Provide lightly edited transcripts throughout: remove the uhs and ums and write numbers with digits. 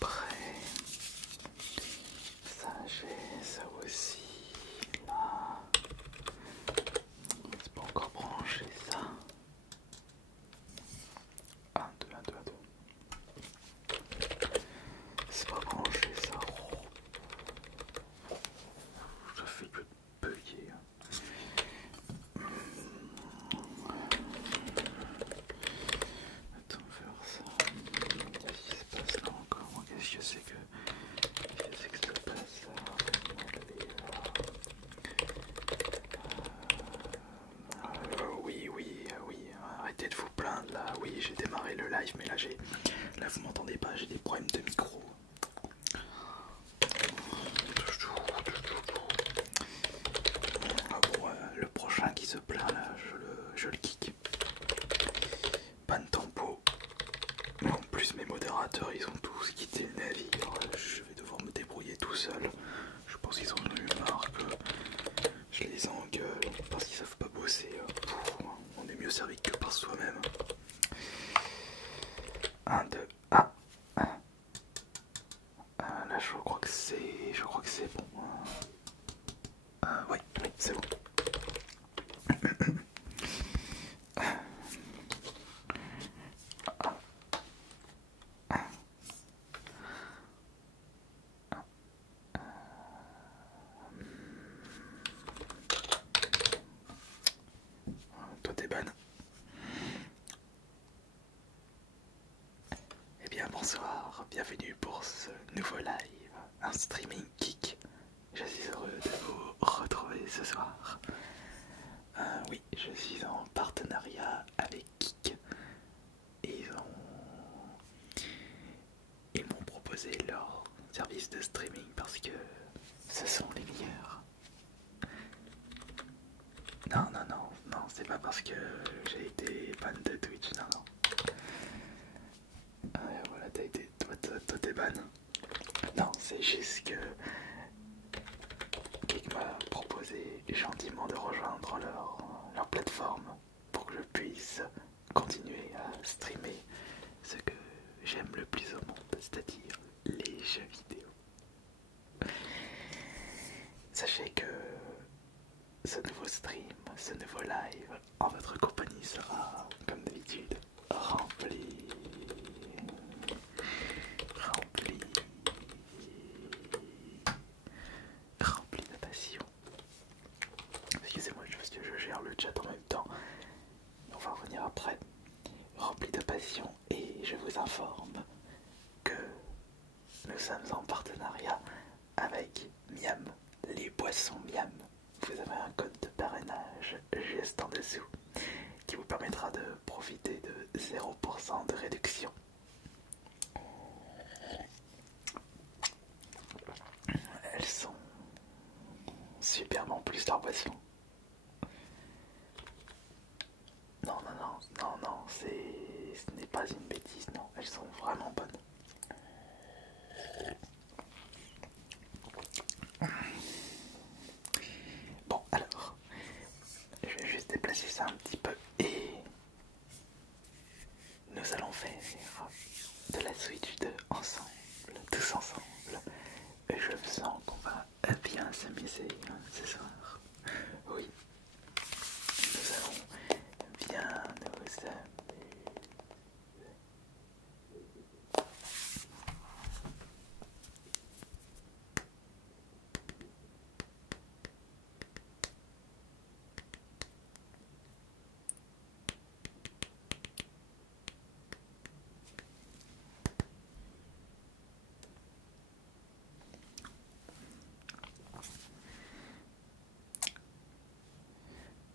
prêt. Ça j'ai, ça aussi. Là. C'est pas encore branché ça. 1, 2, 1, 2, 1, 2. C'est pas branché ça. Ça fait que bugger. Attends, faire ça. Qu'est-ce qui se passe là encore? Qu'est-ce que c'est que ça passe là? Oui, oui, oui. Arrêtez de vous plaindre là. Oui, j'ai démarré le live, mais là vous m'entendez pas, j'ai des problèmes de micro. Ah bon, le prochain qui se plaint là, je le kick. Pas de tempo. Mais en plus mes modérateurs ils ont tous quitté le navire. Je vais devoir me débrouiller tout seul. Je pense qu'ils ont eu marre que je les engueule parce qu'ils savent pas bosser. On est mieux servi que par soi-même. 1, 2, ah. Là je crois que c'est bon. Oui, c'est bon. Toi t'es ban. Eh bien bonsoir, bienvenue pour ce nouveau live, un streaming kick. Je suis heureux de vous retrouver ce soir. Oui, je suis en partenariat avec Kik. Ils m'ont proposé leur service de streaming parce que ce sont les meilleurs. Non, non, non, non, c'est pas parce que j'ai été ban de Twitch, non, non. Voilà, toi t'es ban. Non, c'est juste que Kik m'a proposé gentiment de rejoindre leur plateforme pour que je puisse continuer à streamer ce que j'aime le plus au monde, c'est-à-dire les jeux vidéo. Sachez que ce nouveau stream, ce nouveau live en votre compagnie sera, comme d'habitude, rempli de passion. Excusez-moi, parce que je gère le chat en même temps. On va revenir après. Rempli de passion, et je vous informe que nous sommes en partenariat avec Miam, les boissons Miam. Vous avez un code de parrainage juste en dessous qui vous permettra de profiter de 0% de réduction. Elles sont superbes en plus leurs boissons. Non, non, non, non, non, ce n'est pas une bêtise, non, elles sont vraiment bonnes. Bon, alors, je vais juste déplacer ça un petit peu et nous allons faire de la Switch 2 ensemble, tous ensemble. Et je sens qu'on va bien s'amuser ce soir. Oui, nous allons bien nous amuser.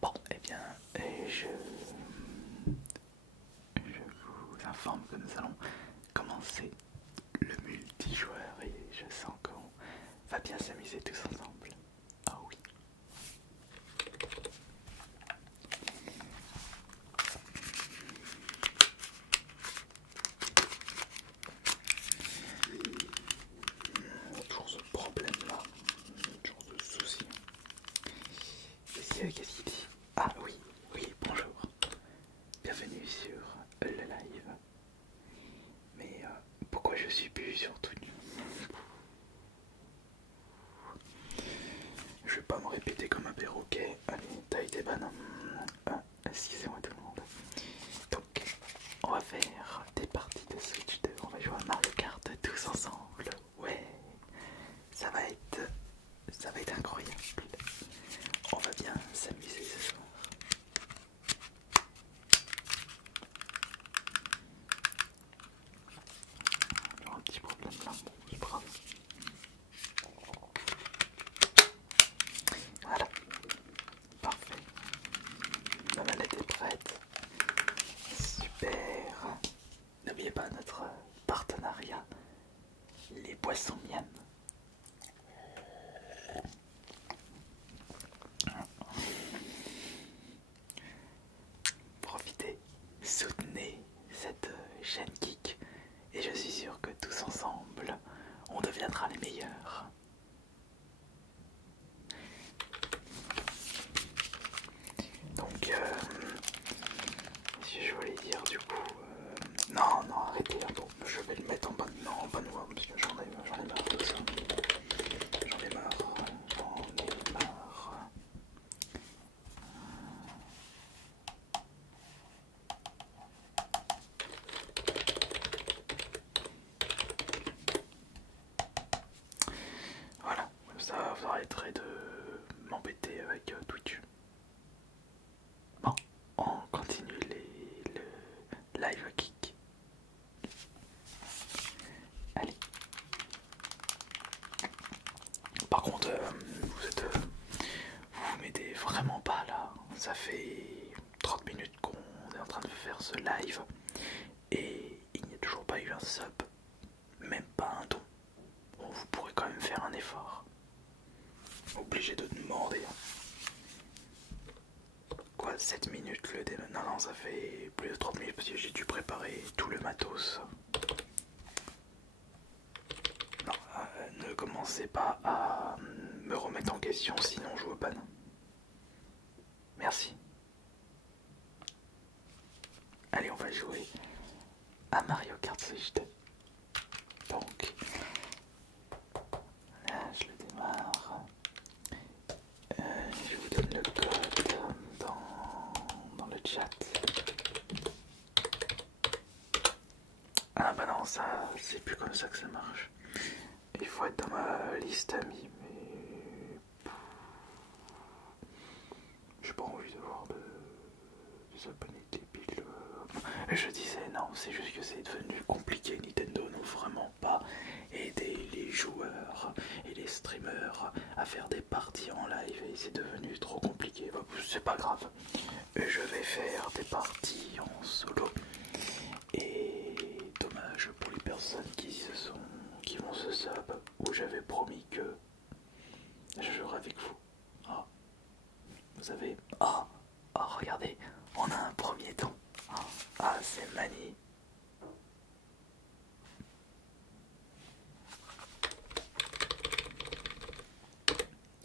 Bon, eh bien, je vous informe que nous allons commencer le multijoueur et je sens qu'on va bien s'amuser tous ensemble. Ah oui. Toujours ce problème là, toujours ce souci. Qu'est-ce qu'il dit? Ah oui, oui, bonjour. Bienvenue sur le live. Mais pourquoi je suis plus sur Twitch. Je vais pas me répéter comme un perroquet. Allez, taille des bananes. Excusez-moi tout le monde. Donc, on va faire des parties de Switch 2. On va jouer à Mario Kart tous ensemble. Ouais, ça va être incroyable. On va bien s'amuser ce soir. J'ai un petit problème là, bon, c'est pas grave. Voilà, parfait. La manette est prête. Super. N'oubliez pas notre partenariat, les boissons miam. Profitez, soutenez cette chaîne geek et je suis sûr que tous ensemble, on deviendra les meilleurs. Donc, si je voulais dire du coup, non, non, arrêtez, hein, bon, je vais le mettre en bas de moi, parce que j'en ai marre de ça. J'en ai marre, j'en ai marre. Voilà, ça vous arrêterez de m'embêter avec Twitch. Bon, on continue le live kick. Allez. Par contre, vous m'aidez vraiment pas là. Ça fait 30 minutes qu'on est en train de faire ce live et il n'y a toujours pas eu un sub, même pas un don. Bon, vous pourrez quand même faire un effort. Obligé de demander. Quoi, 7 minutes le débat? Non, non, ça fait plus de 30 minutes parce que j'ai dû préparer tout le matos. Non, ne commencez pas à me remettre en question, sinon je vous ban. Merci. Allez, on va jouer à Mario Kart Switch 2. Donc, là, je le démarre. Je vous donne le code dans le chat. Ah bah non, ça, c'est plus comme ça que ça marche. Il faut être dans ma liste amis, mais j'ai pas envie d'avoir des abonnés débiles. Je disais non, c'est juste que c'est devenu compliqué. Nintendo n'ont vraiment pas aidé les joueurs et les streamers à faire des parties en live et c'est devenu trop compliqué. Bah, c'est pas grave, je vais faire des parties en solo. Et dommage pour les personnes qui vont se sub, où j'avais promis que je jouerai avec vous. Oh, vous savez, oh, regardez, on a un premier don. Oh, ah, c'est magnifique.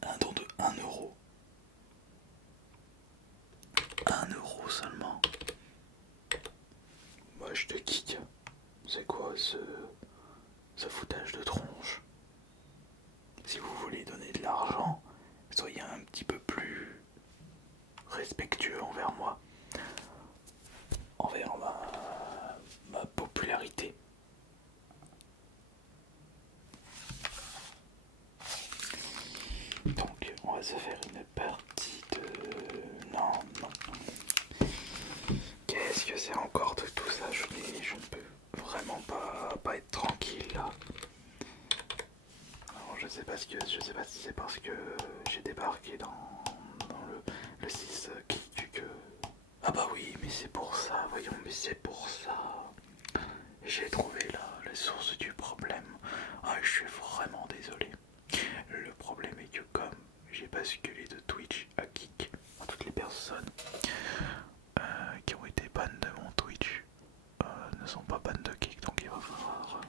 Un don de 1 €. 1 € seulement. Moi je te kick. C'est quoi ce foutage de tronche? Si vous voulez donner de l'argent, soyez un petit peu plus respectueux envers moi, envers ma popularité. Donc on va se faire une partie de... Non, non. Qu'est-ce que c'est encore de tout ça? Je ne peux vraiment pas être tranquille là. Alors, je sais pas si c'est parce que j'ai débarqué dans le 6 qui tue que... Ah bah oui, mais c'est pour ça, voyons, mais c'est pour ça. J'ai trouvé la source du problème. Ah, je suis vraiment désolé. Le problème est que comme j'ai basculé de Twitch à Kick, à toutes les personnes qui ont été ban de mon Twitch ne sont pas ban de Kick, donc il va falloir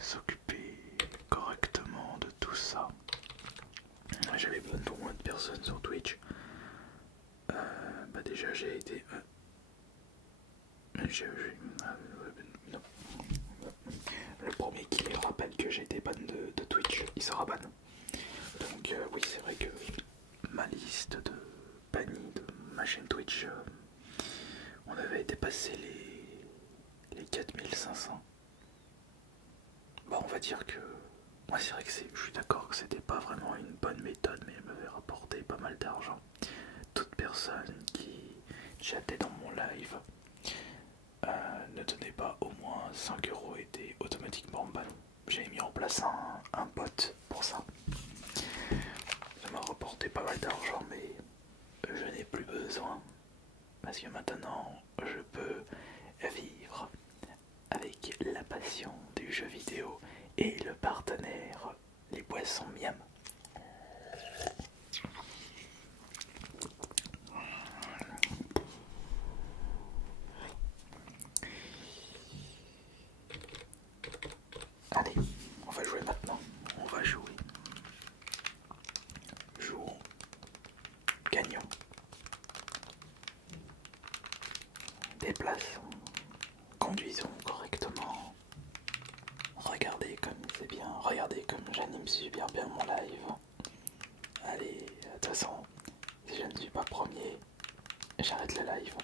s'occuper correctement de tout ça. J'avais ban pour moins de personnes sur Twitch. Bah déjà j'ai été... le premier qui rappelle que j'ai été ban de Twitch, il sera ban. Donc oui, c'est vrai que ma liste de bannis de ma chaîne Twitch, on avait dépassé les 4500. Bah on va dire que... Ouais, c'est vrai que je suis d'accord que c'était pas vraiment une bonne méthode, mais elle m'avait rapporté pas mal d'argent. Toute personne qui chatait dans mon live ne donnait pas au moins 5 euros était automatiquement ban. J'ai mis en place un bot pour ça. Ça m'a rapporté pas mal d'argent, mais je n'ai plus besoin. Parce que maintenant, je peux vivre avec la passion du jeu vidéo et le partenaire, les boissons miam. Allez, on va jouer maintenant. On va jouer. Jouons. Gagnons. Déplaçons. Conduisons correctement. Regardez comme c'est bien. Regardez comme j'anime super bien mon live. Allez, de toute façon, si je ne suis pas premier, j'arrête le live.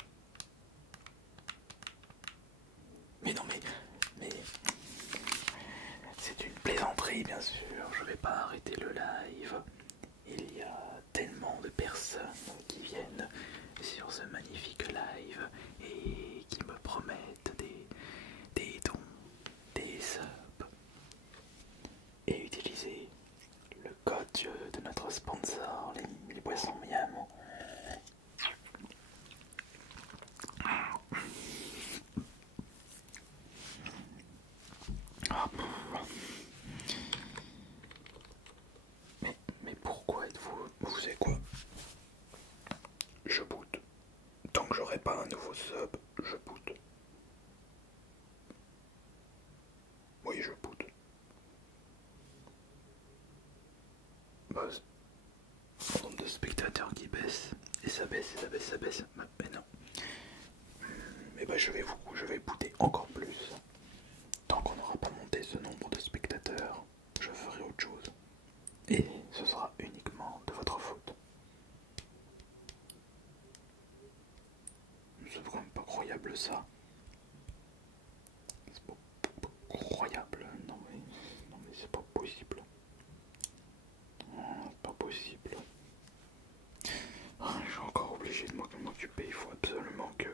Mais non, mais c'est une plaisanterie, bien sûr. Je vais pas arrêter le live. Il y a tellement de personnes qui viennent sur ce magnifique live et qui me promettent des dons, des subs. Et utiliser le code de notre sponsor, les boissons miam. Mais pourquoi êtes-vous... Vous savez quoi? Je boot. Tant que j'aurai pas un nouveau sub, je boot. Oui, je boot. Bah, le nombre de spectateurs qui baisse, et ça baisse, et ça baisse, ça baisse. Mais non. Mais bah je vais booter encore plus. Tant qu'on n'aura pas monté ce nombre de spectateurs, je ferai autre chose. Et ce sera uniquement de votre faute. C'est quand même pas croyable ça. C'est pas croyable. Non mais c'est pas possible. C'est pas possible. Je suis encore obligé de m'occuper. Il faut absolument que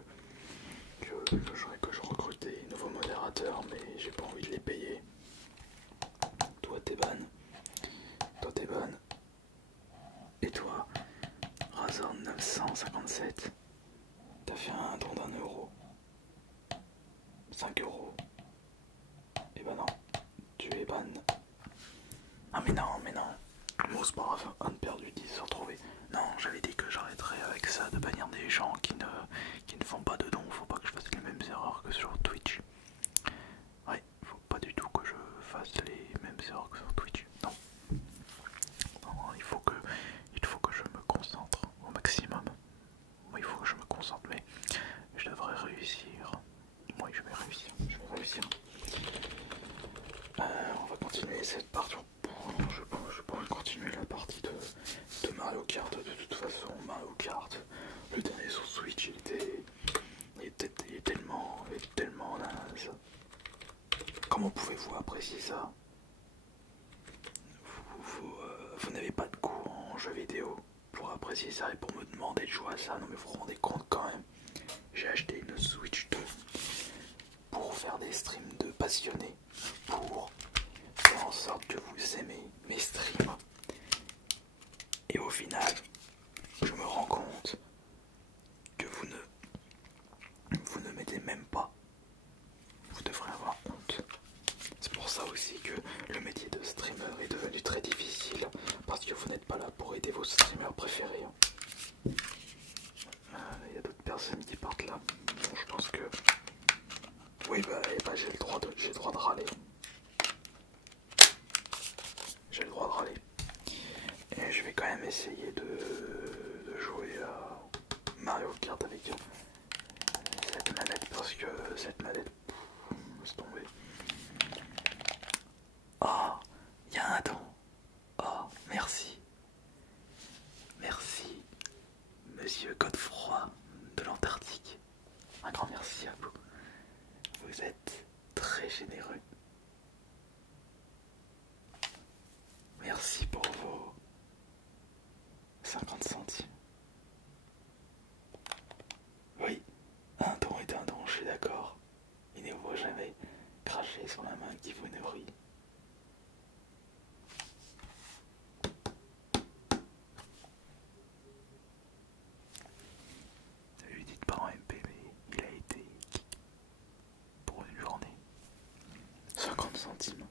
je recrute des nouveaux modérateurs, mais j'ai pas envie de les payer. Toi t'es ban. Toi t'es ban. Et toi, Razor 957, t'as fait un don d'1 euro. 5 euros. Et bah non, tu es ban. Ah mais non, mais non. Bon c'est pas grave, un de perdu, 10 se retrouver. Non, j'avais dit que j'arrêterais avec ça, de bannir des gens qui ne font pas de dons. Faut pas que je fasse les mêmes erreurs que sur Twitch. Ouais, faut pas du tout que je fasse les mêmes erreurs que sur Twitch. Non. Non, il faut que je me concentre au maximum. Oui, il faut que je me concentre, mais je devrais réussir. Oui, je vais réussir. On va continuer cette partie. Je pourrais continuer la partie de Mario Kart. De toute façon, Mario Kart, le dernier sur Switch, il est tellement naze. Comment pouvez-vous apprécier ça? Vous n'avez pas de goût en jeu vidéo pour apprécier ça et pour me demander de jouer à ça. Non mais vous vous rendez compte quand même. J'ai acheté une Switch 2 pour faire des streams de passionnés, pour faire en sorte que vous aimez mes streams. Et au final, je me rends compte que vous ne m'aidez même pas. Vous devrez avoir honte. C'est pour ça aussi que le métier de streamer est devenu très difficile, parce que vous n'êtes pas là pour aider vos streamers préférés. Il y a d'autres personnes qui partent là. Bon, je pense que... Oui, bah j'ai le droit de râler. J'ai le droit de râler. Et je vais quand même essayer de jouer à Mario Kart avec cette manette, parce que cette manette, laisse tomber. Un grand merci à vous. Vous êtes très généreux. Merci pour vos 50 centimes. Oui, un don est un don, je suis d'accord. Il ne faut jamais cracher sur la main qui vous nourrit. Ne lui dites pas en MP, mais il a été pour une journée. 50 centimes.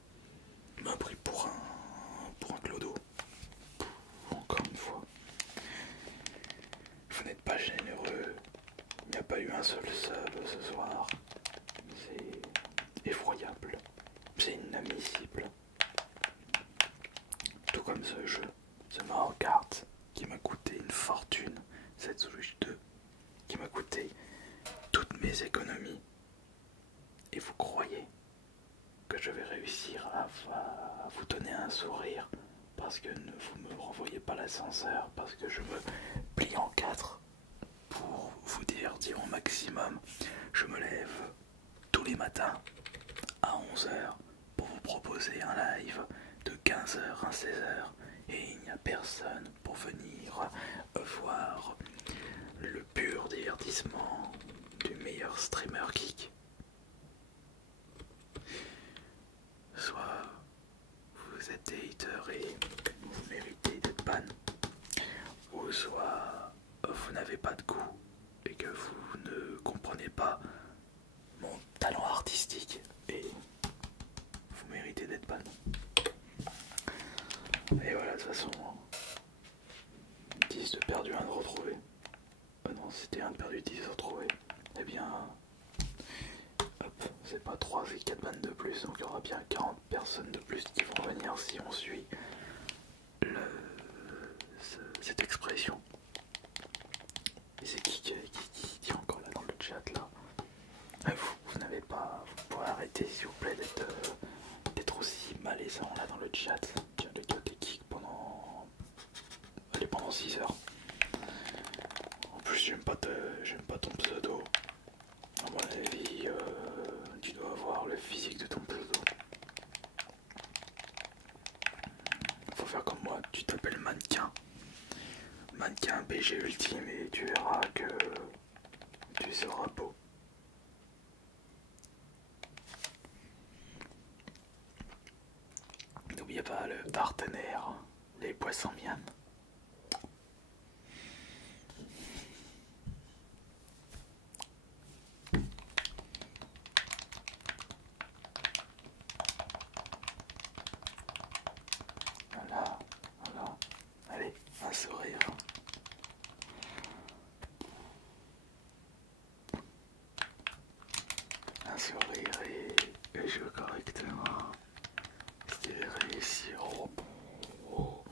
M'a pris pour un clodo. Encore une fois. Vous n'êtes pas généreux. Il n'y a pas eu un seul sub ce soir. C'est effroyable. C'est inadmissible. Tout comme ce jeu, ce Mario Kart, qui m'a coûté une fortune. Cette Switch 2, qui m'a coûté toutes mes économies. Et vous croyez que je vais réussir à vous donner un sourire parce que vous me renvoyez pas l'ascenseur, parce que je me plie en quatre pour vous divertir au maximum. Je me lève tous les matins à 11 h pour vous proposer un live de 15 h à 16 h et il n'y a personne pour venir voir le pur divertissement du meilleur streamer geek. Soit vous êtes des haters et vous méritez d'être ban, ou soit vous n'avez pas de goût et que vous ne comprenez pas mon talent artistique et vous méritez d'être ban. Et voilà, de toute façon, 10 de perdu, 1 de retrouvé. Non, c'était 1 de perdu, 10 de retrouvé. Eh bien, hop, c'est pas 3, c'est 4 bandes de plus, donc il y aura bien 40 personnes de plus qui vont venir si on suit cette expression. Et c'est qui dit encore là dans le chat là? Vous n'avez pas. Vous pouvez arrêter s'il vous plaît d'être aussi malaisant là dans le chat. Tiens, le gars t'es kick pendant. Allez, pendant 6 heures. En plus, j'aime pas ton pseudo. À mon avis, tu dois avoir le physique de ton pseudo. Faut faire comme moi, tu t'appelles mannequin. Mannequin BG ultime et tu verras que tu seras beau. N'oubliez pas le partenaire, les poissons miam. Voilà, voilà. Allez, un sourire. Un sourire et jouer correctement. Est-ce qu'il réussit? Oh.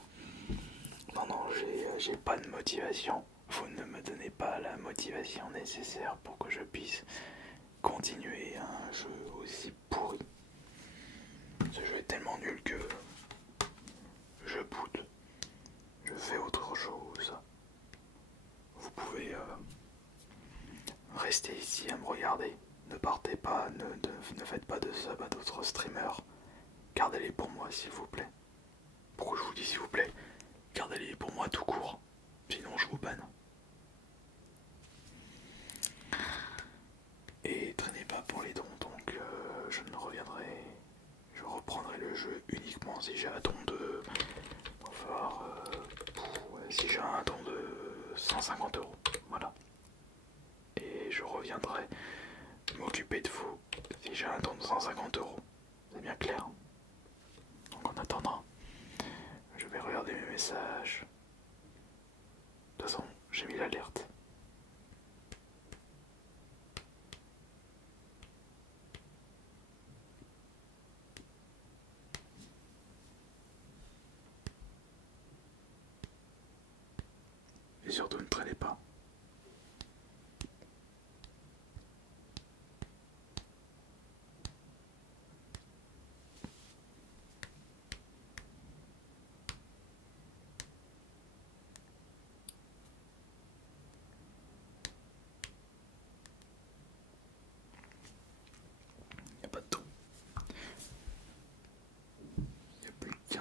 Non, j'ai pas de motivation. Vous ne me donnez pas la motivation nécessaire pour que je puisse continuer un jeu aussi pourri. Ce jeu est tellement nul que je boude. Je fais autre chose. Vous pouvez rester ici à me regarder. Ne partez pas, ne faites pas de sub à d'autres streamers. Gardez-les pour moi s'il vous plaît. Pourquoi je vous dis s'il vous plaît? Gardez-les pour moi tout court. Sinon je vous banne. Et traînez pas pour les dons, donc je ne reviendrai. Je reprendrai le jeu uniquement si j'ai un don de. Enfin, si j'ai un don de 150 €. Voilà. Et je reviendrai m'occuper de vous si j'ai un don de 150 €. C'est bien clair. Donc en attendant, je vais regarder mes messages. De toute façon, j'ai mis l'alerte. Et surtout ne traînez pas.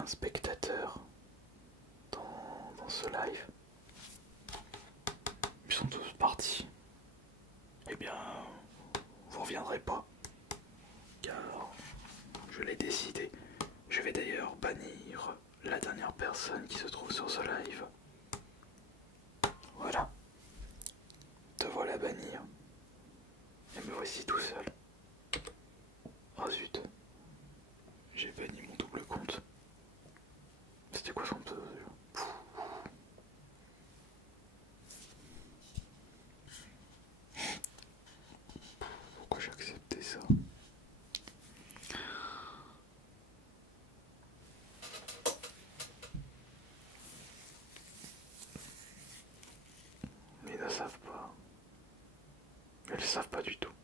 aucun spectateur dans ce live. Ils sont tous partis. Eh bien, vous reviendrez pas. Car je l'ai décidé. Je vais d'ailleurs bannir la dernière personne qui se trouve sur ce live. Voilà. Te voilà bannir. Et me voici tout seul. Oh zut. J'ai banni mon double compte. C'était quoi son pseudo déjà? Pourquoi j'ai accepté ça? Mais ils ne savent pas. Elles ne savent pas du tout.